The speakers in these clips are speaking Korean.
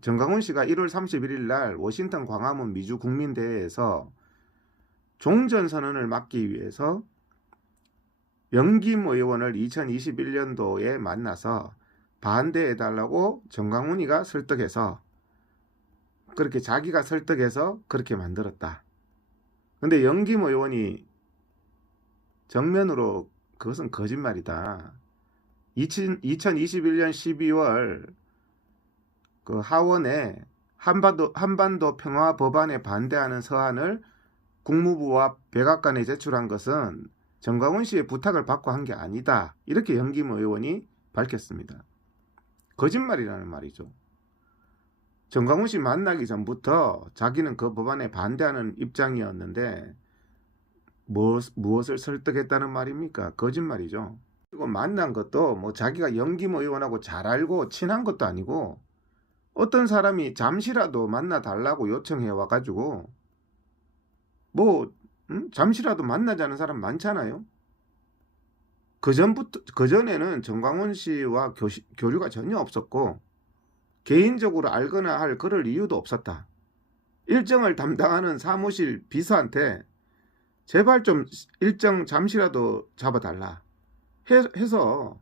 정강훈 씨가 1월 31일 날 워싱턴 광화문 미주 국민대회에서 종전선언을 막기 위해서 영김 의원을 2021년도에 만나서 반대해달라고 정강훈이가 설득해서 그렇게 자기가 설득해서 그렇게 만들었다. 근데 영김 의원이 정면으로 그것은 거짓말이다. 2021년 12월 그 하원에 한반도 평화 법안에 반대하는 서한을 국무부와 백악관에 제출한 것은 정강훈 씨의 부탁을 받고 한 게 아니다. 이렇게 영김 의원이 밝혔습니다. 거짓말이라는 말이죠. 정강훈 씨 만나기 전부터 자기는 그 법안에 반대하는 입장이었는데 무엇을 설득했다는 말입니까? 거짓말이죠. 그리고 만난 것도 뭐 자기가 영김 의원하고 잘 알고 친한 것도 아니고 어떤 사람이 잠시라도 만나 달라고 요청해 와가지고 잠시라도 만나자는 사람 많잖아요. 그전에는 정강훈 씨와 교류가 전혀 없었고 개인적으로 알거나 할 그럴 이유도 없었다. 일정을 담당하는 사무실 비서한테 제발 좀 일정 잠시라도 잡아달라 해서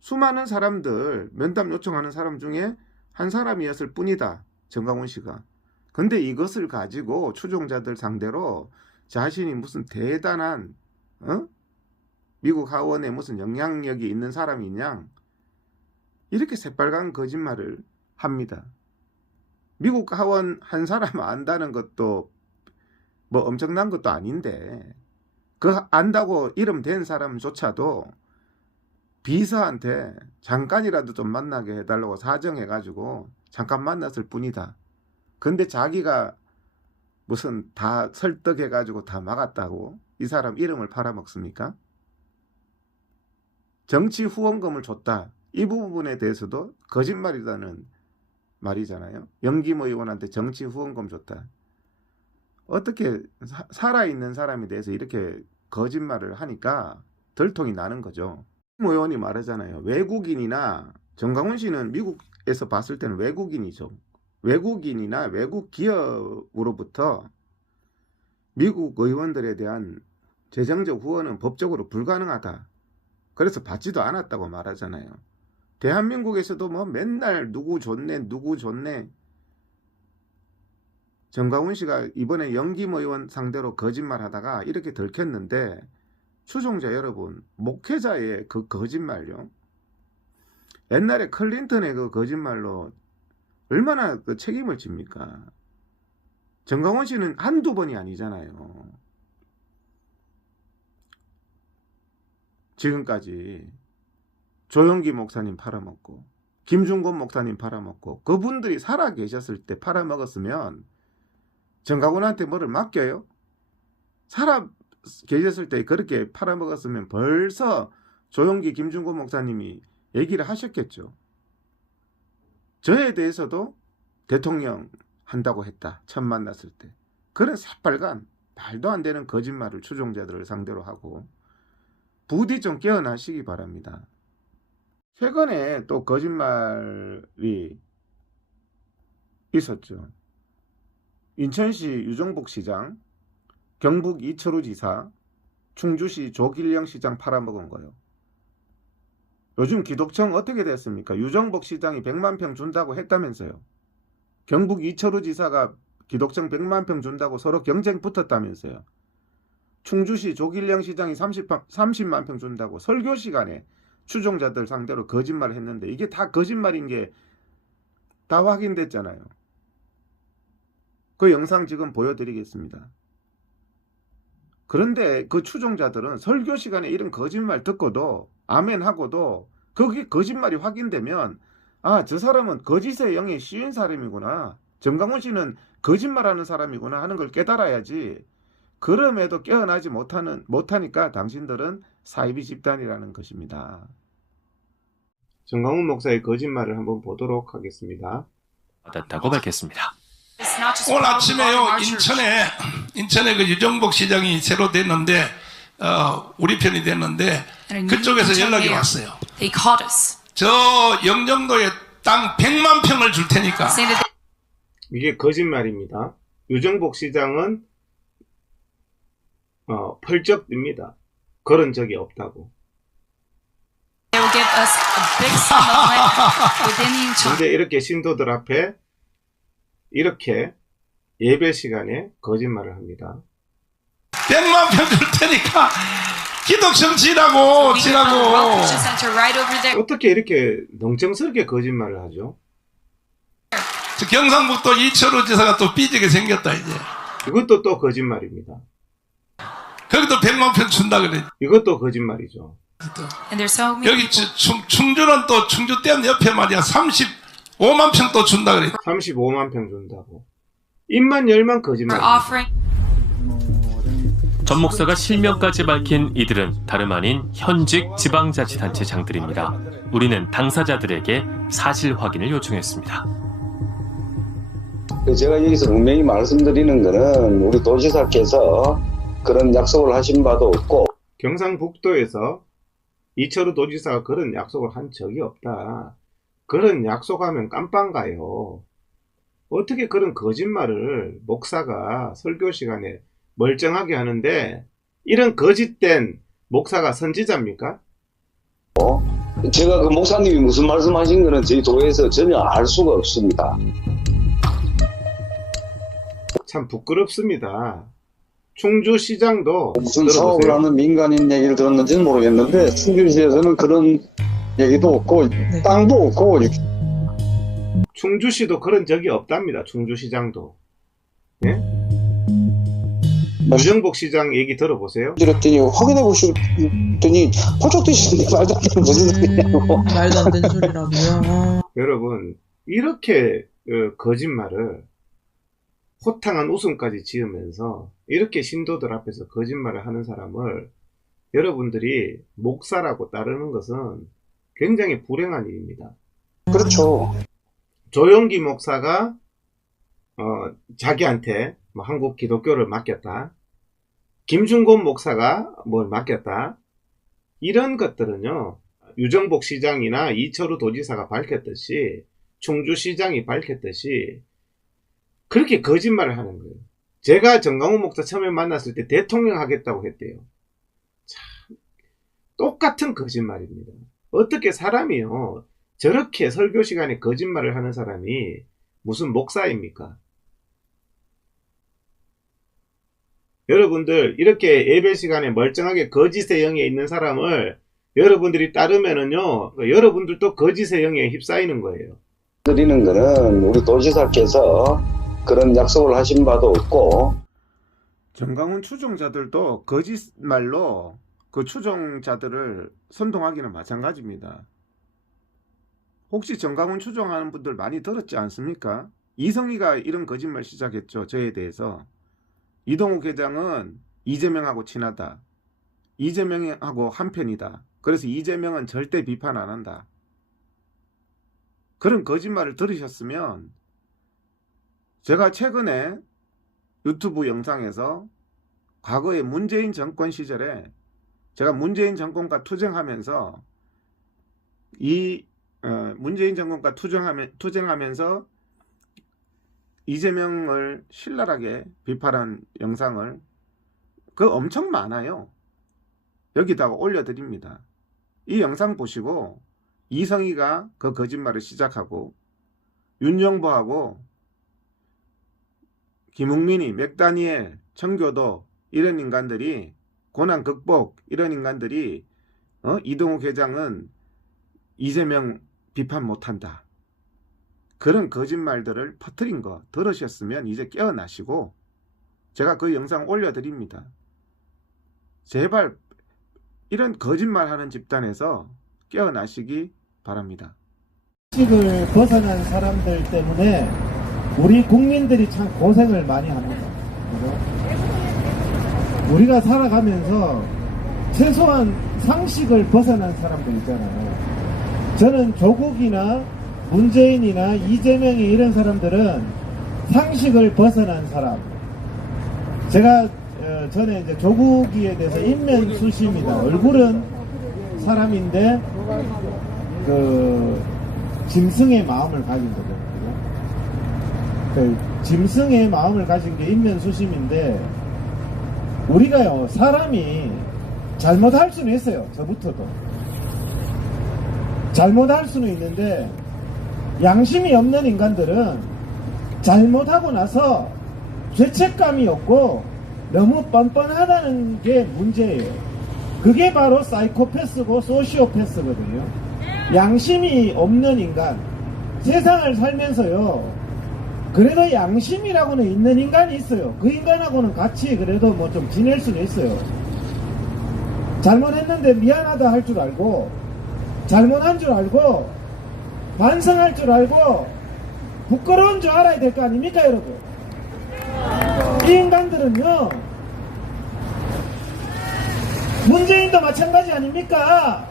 수많은 사람들 면담 요청하는 사람 중에 한 사람이었을 뿐이다. 정강훈 씨가. 근데 이것을 가지고 추종자들 상대로 자신이 무슨 대단한 미국 하원에 무슨 영향력이 있는 사람이냐 이렇게 새빨간 거짓말을 합니다. 미국 하원 한 사람 안다는 것도 뭐 엄청난 것도 아닌데 그 안다고 이름 된 사람조차도 비서한테 잠깐이라도 좀 만나게 해달라고 사정해가지고 잠깐 만났을 뿐이다. 근데 자기가 무슨 다 설득해가지고 다 막았다고 이 사람 이름을 팔아먹습니까? 정치 후원금을 줬다. 이 부분에 대해서도 거짓말이라는 말이잖아요. 영김 의원한테 정치 후원금 줬다. 어떻게 살아있는 사람에 대해서 이렇게 거짓말을 하니까 들통이 나는 거죠. 의원이 말하잖아요. 외국인이나 정강훈 씨는 미국에서 봤을 때는 외국인이죠. 외국인이나 외국 기업으로부터 미국 의원들에 대한 재정적 후원은 법적으로 불가능하다. 그래서 받지도 않았다고 말하잖아요. 대한민국에서도 뭐 맨날 누구 좋네 누구 좋네. 정강훈 씨가 이번에 영김 의원 상대로 거짓말하다가 이렇게 들켰는데 추종자 여러분, 목회자의 그 거짓말요. 옛날에 클린턴의 그 거짓말로 얼마나 그 책임을 집니까? 정강훈 씨는 한두 번이 아니잖아요. 지금까지 조영기 목사님 팔아먹고 김중곤 목사님 팔아먹고 그분들이 살아 계셨을 때 팔아먹었으면 정강훈한테 뭐를 맡겨요? 살아 계셨을 때 그렇게 팔아먹었으면 벌써 조영기 김중곤 목사님이 얘기를 하셨겠죠. 저에 대해서도 대통령 한다고 했다. 처음 만났을 때. 그런 새빨간 말도 안 되는 거짓말을 추종자들을 상대로 하고 부디 좀 깨어나시기 바랍니다. 최근에 또 거짓말이 있었죠. 인천시 유정복 시장, 경북 이철우 지사, 충주시 조길령 시장 팔아먹은 거요. 요즘 기독청 어떻게 됐습니까? 유정복 시장이 100만 평 준다고 했다면서요. 경북 이철우 지사가 기독청 100만 평 준다고 서로 경쟁 붙었다면서요. 충주시 조길령 시장이 30만 평 준다고 설교 시간에 추종자들 상대로 거짓말을 했는데 이게 다 거짓말인 게 다 확인됐잖아요. 그 영상 지금 보여드리겠습니다. 그런데 그 추종자들은 설교 시간에 이런 거짓말 듣고도 아멘 하고도 그게 거짓말이 확인되면 아, 저 사람은 거짓의 영에 씌인 사람이구나. 정강훈 씨는 거짓말하는 사람이구나 하는 걸 깨달아야지. 그럼에도 깨어나지 못하니까 당신들은 사이비 집단이라는 것입니다. 정강훈 목사의 거짓말을 한번 보도록 하겠습니다. 받았다고 밝혔습니다. 오늘 아침에요 인천에 그 유정복 시장이 새로 됐는데 우리 편이 됐는데 그쪽에서 연락이 왔어요. 저 영종도에 땅 100만 평을 줄 테니까. saying that 이게 거짓말입니다. 유정복 시장은 펄쩍입니다. 그런 적이 없다고. they will give us a big sum of land within Incheon. 근데 이렇게 신도들 앞에 이렇게 예배 시간에 거짓말을 합니다. 100만 평 줄 테니까 기독성 지라고 We can 지라고. find a World Christian Center right over there. 어떻게 이렇게 멍청스럽게 거짓말을 하죠? 저 경상북도 이철우 지사가 또 삐지게 생겼다 이제. 이것도 또 거짓말입니다. 거기도 100만 평 준다 그래. 이것도 거짓말이죠. And there's so many 여기 people. 충주는 또 충주댐 옆에 말이야 35만 평 또 준다 그래. 35만 평 준다고. 입만 열만 We're 거짓말. offering 전 목사가 실명까지 밝힌 이들은 다름 아닌 현직 지방자치단체장들입니다. 우리는 당사자들에게 사실 확인을 요청했습니다. 제가 여기서 분명히 말씀드리는 거는 우리 도지사께서 그런 약속을 하신 바도 없고 경상북도에서 이철우 도지사가 그런 약속을 한 적이 없다. 그런 약속하면 깜빵 가요. 어떻게 그런 거짓말을 목사가 설교 시간에 멀쩡하게 하는데 이런 거짓된 목사가 선지자입니까? 제가 그 목사님이 무슨 말씀하신 거는 저희 도에서 전혀 알 수가 없습니다. 참 부끄럽습니다. 충주시장도 무슨 들어보세요. 사업을 하는 민간인 얘기를 들었는지는 모르겠는데 충주시에서는 그런 얘기도 없고 땅도 없고 충주시도 그런 적이 없답니다. 충주시장도. 예? 유정복 시장 얘기 들어보세요. 들었더니 확인해 보셨더니 호적 드시는데 말도 안 되는 무슨 소리냐고. 말도 안 되는 소리라고요. 여러분 이렇게 거짓말을 호탕한 웃음까지 지으면서 이렇게 신도들 앞에서 거짓말을 하는 사람을 여러분들이 목사라고 따르는 것은 굉장히 불행한 일입니다. 그렇죠. 조용기 목사가 자기한테 뭐 한국 기독교를 맡겼다. 김준곤 목사가 뭘 맡겼다. 이런 것들은요. 유정복 시장이나 이철우 도지사가 밝혔듯이 충주시장이 밝혔듯이 그렇게 거짓말을 하는 거예요. 제가 정강훈 목사 처음에 만났을 때 대통령 하겠다고 했대요. 참 똑같은 거짓말입니다. 어떻게 사람이요 저렇게 설교 시간에 거짓말을 하는 사람이 무슨 목사입니까? 여러분들 이렇게 예배 시간에 멀쩡하게 거짓의 영에 있는 사람을 여러분들이 따르면은요 여러분들도 거짓의 영에 휩싸이는 거예요. 드리는 거는 우리 도지사께서 그런 약속을 하신 바도 없고 정강훈 추종자들도 거짓말로 그 추종자들을 선동하기는 마찬가지입니다. 혹시 정강훈 추종하는 분들 많이 들었지 않습니까? 이성희가 이런 거짓말 시작했죠. 저에 대해서. 이동욱 회장은 이재명하고 친하다. 이재명하고 한편이다. 그래서 이재명은 절대 비판 안 한다. 그런 거짓말을 들으셨으면 제가 최근에 유튜브 영상에서 과거에 문재인 정권 시절에 제가 문재인 정권과 투쟁하면서 문재인 정권과 투쟁하면서 이재명을 신랄하게 비판한 영상을 엄청 많아요. 여기다가 올려드립니다. 이 영상 보시고 이성희가 그 거짓말을 시작하고 윤정보하고 김웅민이 맥다니엘 청교도 이런 인간들이 고난 극복 이런 인간들이 이동욱 회장은 이재명 비판 못한다. 그런 거짓말들을 퍼뜨린 거 들으셨으면 이제 깨어나시고 제가 그 영상 올려드립니다. 제발 이런 거짓말하는 집단에서 깨어나시기 바랍니다. 식을 벗어난 사람들 때문에 우리 국민들이 참 고생을 많이 합니다. 그죠? 우리가 살아가면서 최소한 상식을 벗어난 사람들 있잖아요. 저는 조국이나 문재인이나 이재명이 이런 사람들은 상식을 벗어난 사람. 제가 전에 이제 조국이에 대해서 인면수시입니다. 얼굴은 사람인데 짐승의 마음을 가진 거거든요. 그 짐승의 마음을 가진 게 인면수심인데, 우리가요, 사람이 잘못할 수는 있어요. 저부터도 잘못할 수는 있는데, 양심이 없는 인간들은 잘못하고 나서 죄책감이 없고 너무 뻔뻔하다는 게 문제예요. 그게 바로 사이코패스고 소시오패스거든요. 양심이 없는 인간, 세상을 살면서요, 그래도 양심이라고는 있는 인간이 있어요. 그 인간하고는 같이 그래도 뭐 좀 지낼 수는 있어요. 잘못했는데 미안하다 할 줄 알고, 잘못한 줄 알고, 반성할 줄 알고, 부끄러운 줄 알아야 될 거 아닙니까, 여러분? 이 인간들은요, 문재인도 마찬가지 아닙니까?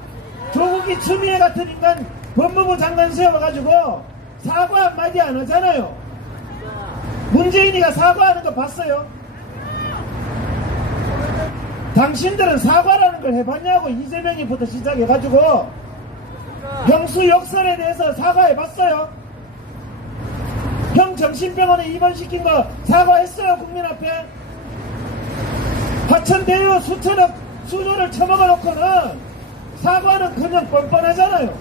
조국이 추미애 같은 인간 법무부 장관 세워가지고 사과 한마디 안 하잖아요. 문재인이가 사과하는 거 봤어요? 당신들은 사과라는 걸 해봤냐고. 이재명이부터 시작해가지고 형수 역설에 대해서 사과해봤어요? 형 정신병원에 입원시킨 거 사과했어요? 국민 앞에? 하천대유 수천억 수조를 처먹어놓고는 사과는 그냥 뻔뻔하잖아요.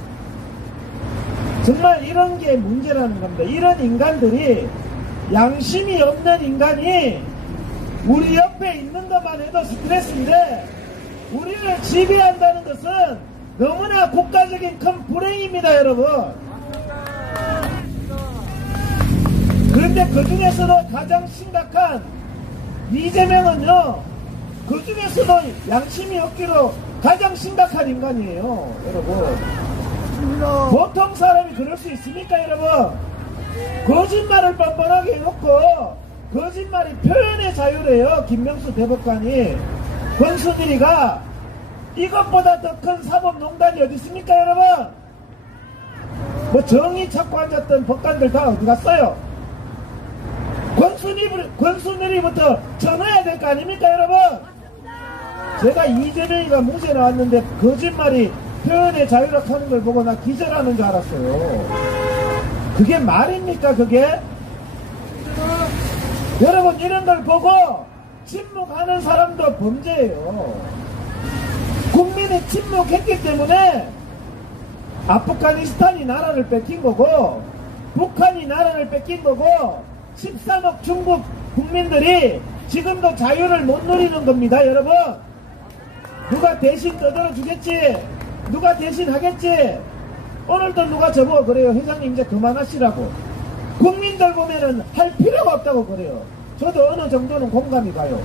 정말 이런 게 문제라는 겁니다. 이런 인간들이, 양심이 없는 인간이 우리 옆에 있는 것만 해도 스트레스인데, 우리를 지배한다는 것은 너무나 국가적인 큰 불행입니다, 여러분. 그런데 그 중에서도 가장 심각한 이재명은요, 그 중에서도 양심이 없기로 가장 심각한 인간이에요, 여러분. 보통 사람이 그럴 수 있습니까, 여러분? 거짓말을 뻔뻔하게 해놓고, 거짓말이 표현의 자유래요. 김명수 대법관이. 권순일이가 이것보다 더 큰 사법농단이 어디 있습니까, 여러분? 뭐 정의 찾고 앉았던 법관들 다 어디 갔어요? 권순일이부터 쳐넣어야 될 거 아닙니까, 여러분? 제가 이재명이가 무죄 나왔는데 거짓말이 표현의 자유라고 하는 걸 보고 나 기절하는 줄 알았어요. 그게 말입니까, 그게? 여러분, 이런 걸 보고 침묵하는 사람도 범죄예요. 국민이 침묵했기 때문에 아프가니스탄이 나라를 뺏긴 거고, 북한이 나라를 뺏긴 거고, 13억 중국 국민들이 지금도 자유를 못 누리는 겁니다, 여러분. 누가 대신 떠들어 주겠지? 누가 대신 하겠지? 오늘도 누가 저보고 그래요. 회장님 이제 그만하시라고. 국민들 보면은 할 필요가 없다고 그래요. 저도 어느 정도는 공감이 가요.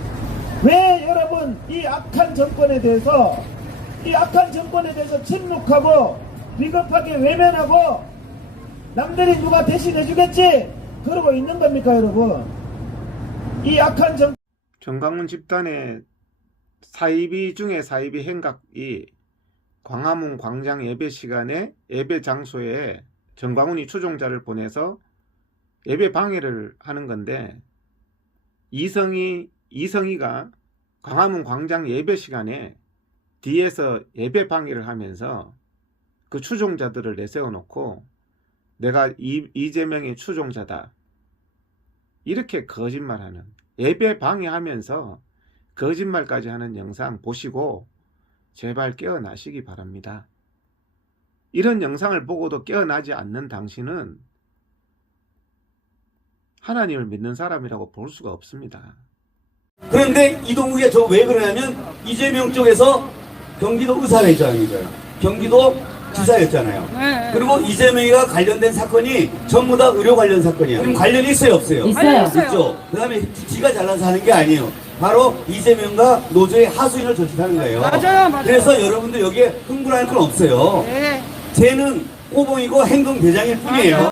왜 여러분 이 악한 정권에 대해서 침묵하고 비겁하게 외면하고 남들이 누가 대신해 주겠지? 그러고 있는 겁니까, 여러분? 이 악한 정광훈 집단의 사이비 중에 사이비 행각이 광화문 광장 예배 시간에 예배 장소에 정광훈이 추종자를 보내서 예배 방해를 하는 건데, 이성희가 광화문 광장 예배 시간에 뒤에서 예배 방해를 하면서 그 추종자들을 내세워 놓고 내가 이재명의 추종자다, 이렇게 거짓말하는, 예배 방해하면서 거짓말까지 하는 영상 보시고 제발 깨어나시기 바랍니다. 이런 영상을 보고도 깨어나지 않는 당신은 하나님을 믿는 사람이라고 볼 수가 없습니다. 그런데 이동국이 저 왜 그러냐면 이재명 쪽에서 경기도 의사회장이잖아요. 경기도 지사였잖아요. 그리고 이재명이가 관련된 사건이 전부 다 의료 관련 사건이에요. 그럼 관련이 있어요, 없어요? 있어요. 있죠. 그 다음에 지가 잘나서 하는 게 아니에요. 바로 이재명과 노조의 하수인을 조직하는 거예요. 맞아요. 그래서 여러분들 여기에 흥분할 건 없어요. 쟤는 꼬봉이고 행동대장일 뿐이에요.